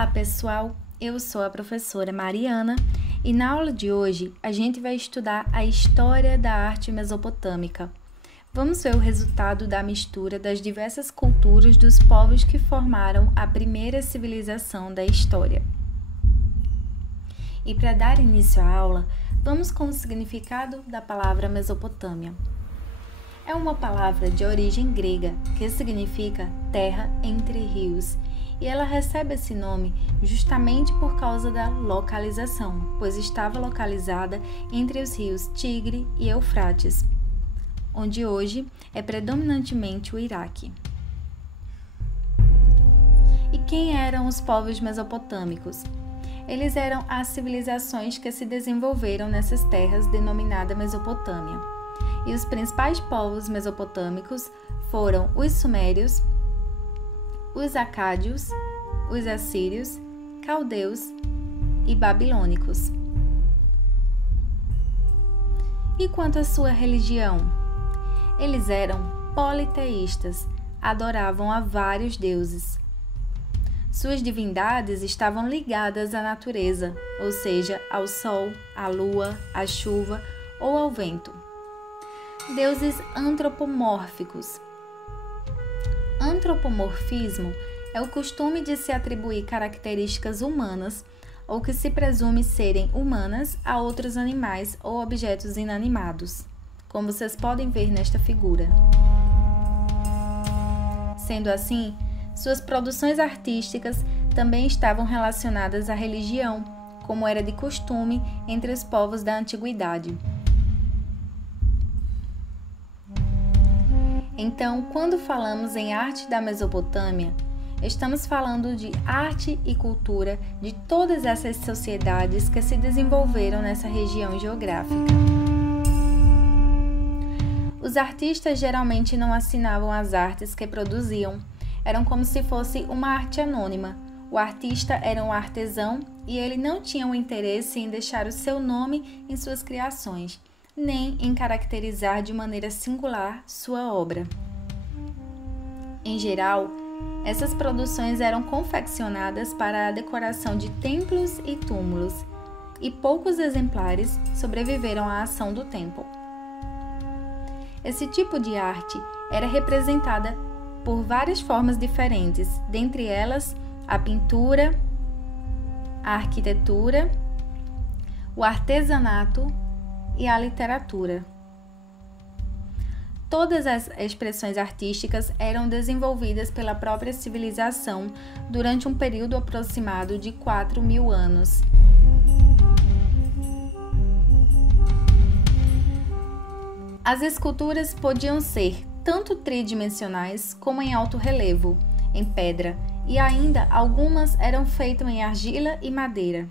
Olá, pessoal! Eu sou a professora Mariana e na aula de hoje a gente vai estudar a história da arte mesopotâmica. Vamos ver o resultado da mistura das diversas culturas dos povos que formaram a primeira civilização da história. E para dar início à aula, vamos com o significado da palavra Mesopotâmia. É uma palavra de origem grega que significa terra entre rios, e ela recebe esse nome justamente por causa da localização, pois estava localizada entre os rios Tigre e Eufrates, onde hoje é predominantemente o Iraque. E quem eram os povos mesopotâmicos? Eles eram as civilizações que se desenvolveram nessas terras denominadas Mesopotâmia. E os principais povos mesopotâmicos foram os sumérios, os acádios, os assírios, caldeus e babilônicos. E quanto à sua religião? Eles eram politeístas, adoravam a vários deuses. Suas divindades estavam ligadas à natureza, ou seja, ao sol, à lua, à chuva ou ao vento. Deuses antropomórficos. Antropomorfismo é o costume de se atribuir características humanas ou que se presume serem humanas a outros animais ou objetos inanimados, como vocês podem ver nesta figura. Sendo assim, suas produções artísticas também estavam relacionadas à religião, como era de costume entre os povos da antiguidade. Então, quando falamos em arte da Mesopotâmia, estamos falando de arte e cultura de todas essas sociedades que se desenvolveram nessa região geográfica. Os artistas geralmente não assinavam as artes que produziam, eram como se fosse uma arte anônima. O artista era um artesão e ele não tinha o interesse em deixar o seu nome em suas criações, nem em caracterizar de maneira singular sua obra. Em geral, essas produções eram confeccionadas para a decoração de templos e túmulos, e poucos exemplares sobreviveram à ação do tempo. Esse tipo de arte era representada por várias formas diferentes, dentre elas a pintura, a arquitetura, o artesanato e a literatura. Todas as expressões artísticas eram desenvolvidas pela própria civilização durante um período aproximado de 4.000 anos. As esculturas podiam ser tanto tridimensionais como em alto relevo, em pedra, e ainda algumas eram feitas em argila e madeira.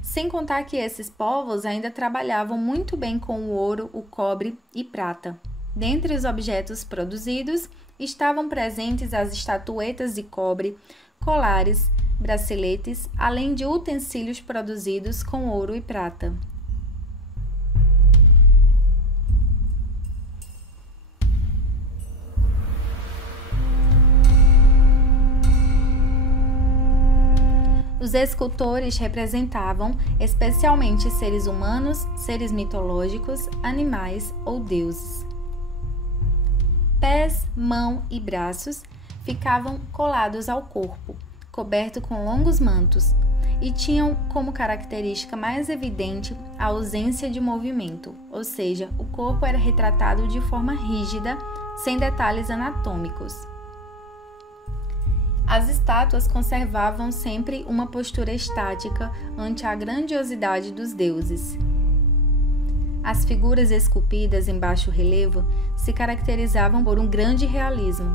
Sem contar que esses povos ainda trabalhavam muito bem com o ouro, o cobre e prata. Dentre os objetos produzidos, estavam presentes as estatuetas de cobre, colares, braceletes, além de utensílios produzidos com ouro e prata. Os escultores representavam especialmente seres humanos, seres mitológicos, animais ou deuses. Pés, mãos e braços ficavam colados ao corpo, coberto com longos mantos, e tinham como característica mais evidente a ausência de movimento, ou seja, o corpo era retratado de forma rígida, sem detalhes anatômicos. As estátuas conservavam sempre uma postura estática ante a grandiosidade dos deuses. As figuras esculpidas em baixo relevo se caracterizavam por um grande realismo.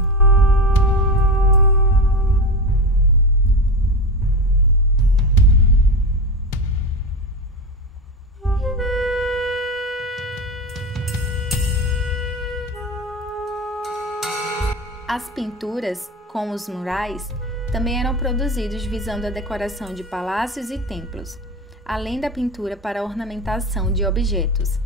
As pinturas, como os murais, também eram produzidos visando a decoração de palácios e templos, além da pintura para a ornamentação de objetos.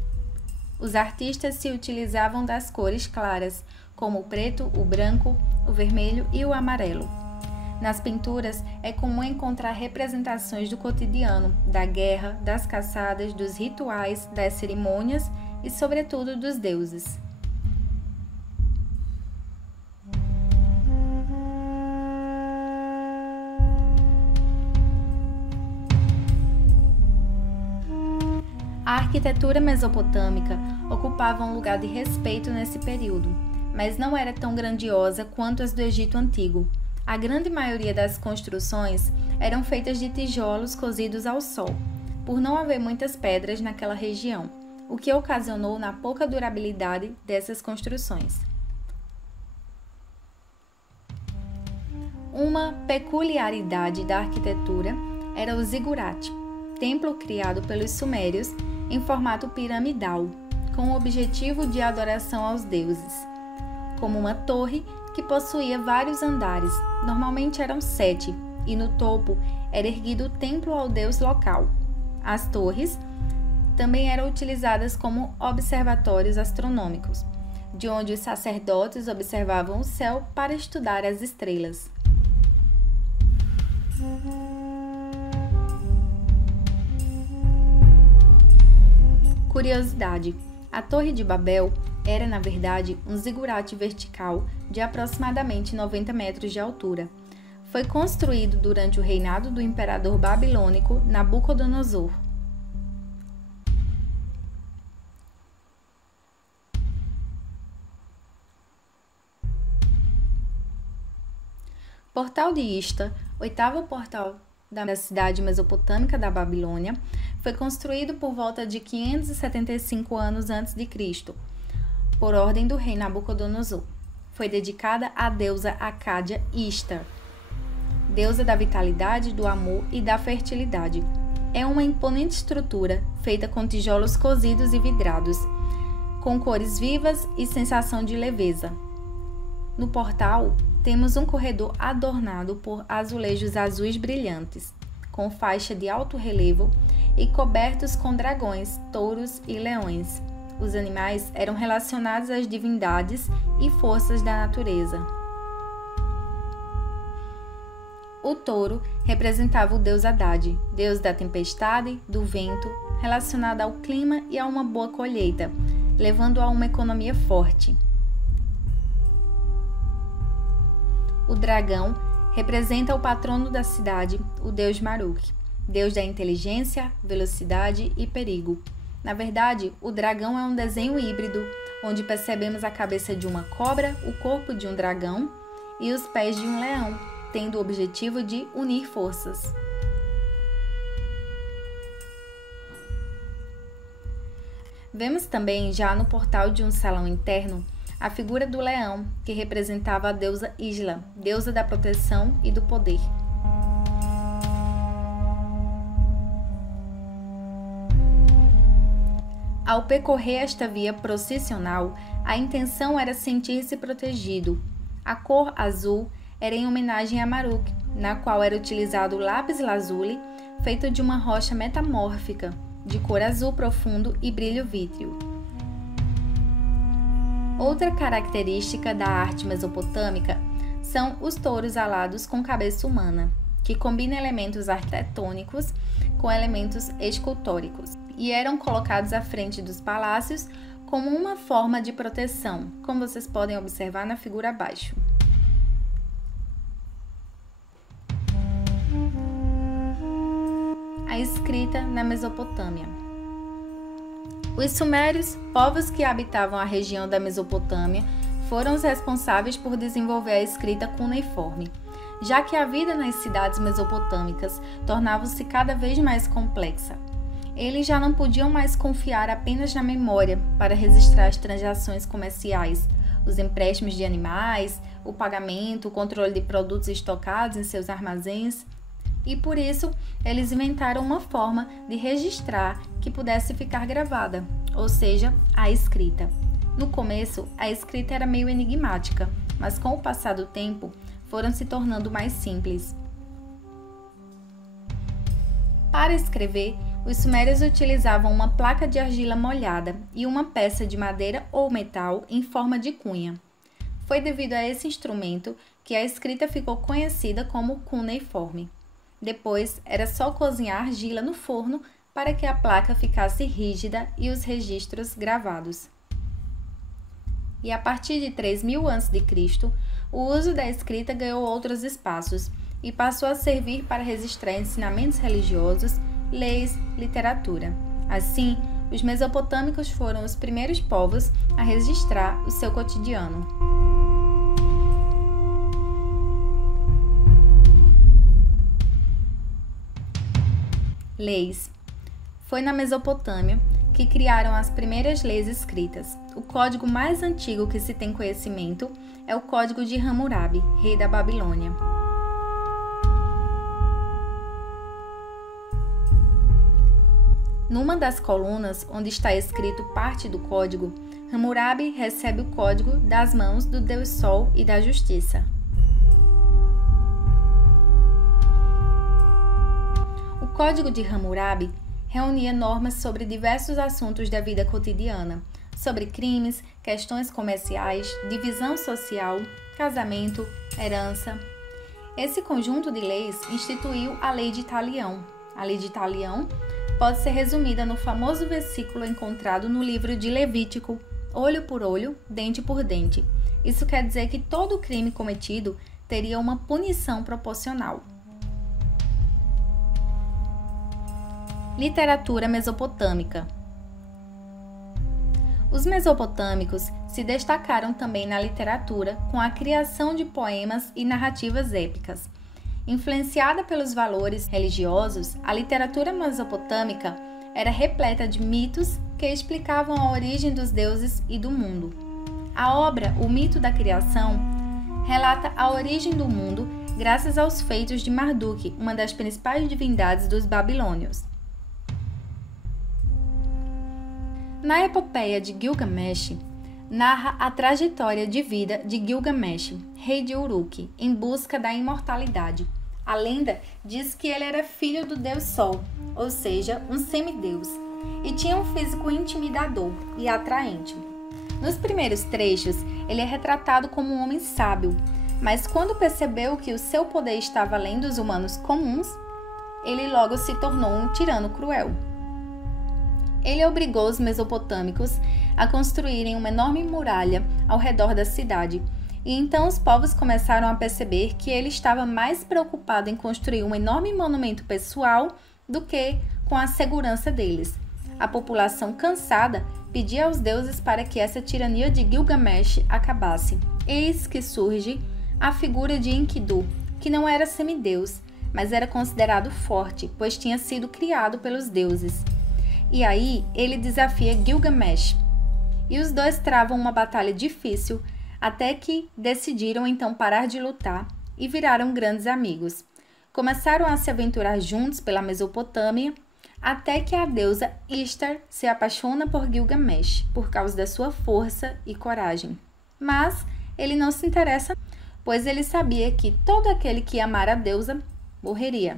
Os artistas se utilizavam das cores claras, como o preto, o branco, o vermelho e o amarelo. Nas pinturas é comum encontrar representações do cotidiano, da guerra, das caçadas, dos rituais, das cerimônias e, sobretudo, dos deuses. A arquitetura mesopotâmica ocupava um lugar de respeito nesse período, mas não era tão grandiosa quanto as do Egito Antigo. A grande maioria das construções eram feitas de tijolos cozidos ao sol, por não haver muitas pedras naquela região, o que ocasionou na pouca durabilidade dessas construções. Uma peculiaridade da arquitetura era o zigurate, templo criado pelos sumérios em formato piramidal, com o objetivo de adoração aos deuses, como uma torre que possuía vários andares, normalmente eram 7, e no topo era erguido o templo ao deus local. As torres também eram utilizadas como observatórios astronômicos, de onde os sacerdotes observavam o céu para estudar as estrelas. Curiosidade: a Torre de Babel era, na verdade, um zigurate vertical de aproximadamente 90 metros de altura. Foi construído durante o reinado do imperador babilônico Nabucodonosor. Portal de Ista, oitavo portal da cidade mesopotâmica da Babilônia, foi construído por volta de 575 anos antes de Cristo, por ordem do rei Nabucodonosor. Foi dedicada à deusa Acádia Ishtar, deusa da vitalidade, do amor e da fertilidade. É uma imponente estrutura feita com tijolos cozidos e vidrados, com cores vivas e sensação de leveza. No portal, temos um corredor adornado por azulejos azuis brilhantes, com faixa de alto relevo e cobertos com dragões, touros e leões. Os animais eram relacionados às divindades e forças da natureza. O touro representava o deus Haddad, deus da tempestade, do vento, relacionado ao clima e a uma boa colheita, levando a uma economia forte. O dragão representa o patrono da cidade, o deus Maruk, deus da inteligência, velocidade e perigo. Na verdade, o dragão é um desenho híbrido, onde percebemos a cabeça de uma cobra, o corpo de um dragão e os pés de um leão, tendo o objetivo de unir forças. Vemos também, já no portal de um salão interno, a figura do leão, que representava a deusa Isla, deusa da proteção e do poder. Ao percorrer esta via processional, a intenção era sentir-se protegido. A cor azul era em homenagem a Maruk, na qual era utilizado o lápis lazuli, feito de uma rocha metamórfica, de cor azul profundo e brilho vítreo. Outra característica da arte mesopotâmica são os touros alados com cabeça humana, que combinam elementos arquitetônicos com elementos escultóricos, e eram colocados à frente dos palácios como uma forma de proteção, como vocês podem observar na figura abaixo. A escrita na Mesopotâmia. Os sumérios, povos que habitavam a região da Mesopotâmia, foram os responsáveis por desenvolver a escrita cuneiforme, já que a vida nas cidades mesopotâmicas tornava-se cada vez mais complexa. Eles já não podiam mais confiar apenas na memória para registrar as transações comerciais, os empréstimos de animais, o pagamento, o controle de produtos estocados em seus armazéns. E por isso, eles inventaram uma forma de registrar que pudesse ficar gravada, ou seja, a escrita. No começo, a escrita era meio enigmática, mas com o passar do tempo, foram se tornando mais simples. Para escrever, os sumérios utilizavam uma placa de argila molhada e uma peça de madeira ou metal em forma de cunha. Foi devido a esse instrumento que a escrita ficou conhecida como cuneiforme. Depois, era só cozinhar argila no forno para que a placa ficasse rígida e os registros gravados. E a partir de 3000 a.C., o uso da escrita ganhou outros espaços e passou a servir para registrar ensinamentos religiosos, leis, literatura. Assim, os mesopotâmicos foram os primeiros povos a registrar o seu cotidiano. Leis. Foi na Mesopotâmia que criaram as primeiras leis escritas. O código mais antigo que se tem conhecimento é o Código de Hammurabi, rei da Babilônia. Numa das colunas, onde está escrito parte do código, Hammurabi recebe o código das mãos do Deus Sol e da Justiça. O Código de Hammurabi reunia normas sobre diversos assuntos da vida cotidiana, sobre crimes, questões comerciais, divisão social, casamento, herança. Esse conjunto de leis instituiu a Lei de Talião. A Lei de Talião pode ser resumida no famoso versículo encontrado no livro de Levítico: olho por olho, dente por dente. Isso quer dizer que todo crime cometido teria uma punição proporcional. Literatura mesopotâmica. Os mesopotâmicos se destacaram também na literatura com a criação de poemas e narrativas épicas. Influenciada pelos valores religiosos, a literatura mesopotâmica era repleta de mitos que explicavam a origem dos deuses e do mundo. A obra O Mito da Criação relata a origem do mundo graças aos feitos de Marduk, uma das principais divindades dos babilônios. Na epopeia de Gilgamesh, narra a trajetória de vida de Gilgamesh, rei de Uruk, em busca da imortalidade. A lenda diz que ele era filho do deus Sol, ou seja, um semideus, e tinha um físico intimidador e atraente. Nos primeiros trechos, ele é retratado como um homem sábio, mas quando percebeu que o seu poder estava além dos humanos comuns, ele logo se tornou um tirano cruel. Ele obrigou os mesopotâmicos a construírem uma enorme muralha ao redor da cidade, e então os povos começaram a perceber que ele estava mais preocupado em construir um enorme monumento pessoal do que com a segurança deles. A população, cansada, pedia aos deuses para que essa tirania de Gilgamesh acabasse. Eis que surge a figura de Enkidu, que não era semideus, mas era considerado forte, pois tinha sido criado pelos deuses. E aí ele desafia Gilgamesh, e os dois travam uma batalha difícil, até que decidiram então parar de lutar e viraram grandes amigos. Começaram a se aventurar juntos pela Mesopotâmia, até que a deusa Ishtar se apaixona por Gilgamesh, por causa da sua força e coragem. Mas ele não se interessa, pois ele sabia que todo aquele que amar a deusa morreria.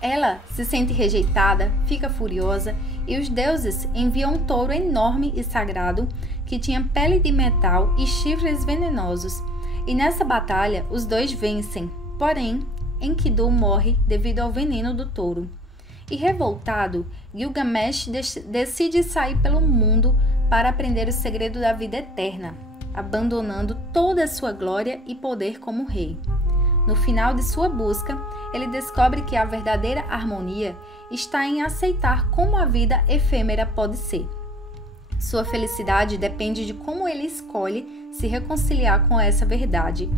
Ela se sente rejeitada, fica furiosa e os deuses enviam um touro enorme e sagrado que tinha pele de metal e chifres venenosos. E nessa batalha os dois vencem, porém Enkidu morre devido ao veneno do touro. E revoltado, Gilgamesh decide sair pelo mundo para aprender o segredo da vida eterna, abandonando toda a sua glória e poder como rei. No final de sua busca, ele descobre que a verdadeira harmonia está em aceitar como a vida efêmera pode ser. Sua felicidade depende de como ele escolhe se reconciliar com essa verdade.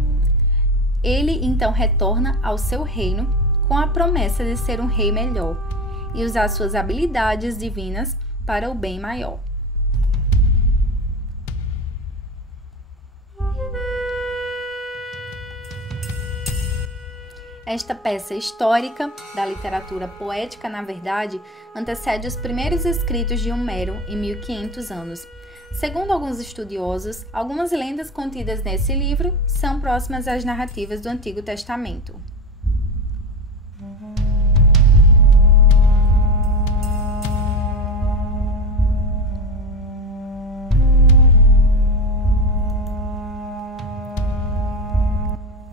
Ele então retorna ao seu reino com a promessa de ser um rei melhor e usar suas habilidades divinas para o bem maior. Esta peça histórica da literatura poética, na verdade, antecede os primeiros escritos de Homero em 1500 anos. Segundo alguns estudiosos, algumas lendas contidas nesse livro são próximas às narrativas do Antigo Testamento.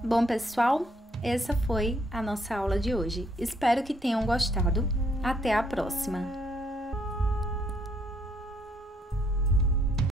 Bom, pessoal, essa foi a nossa aula de hoje. Espero que tenham gostado. Até a próxima!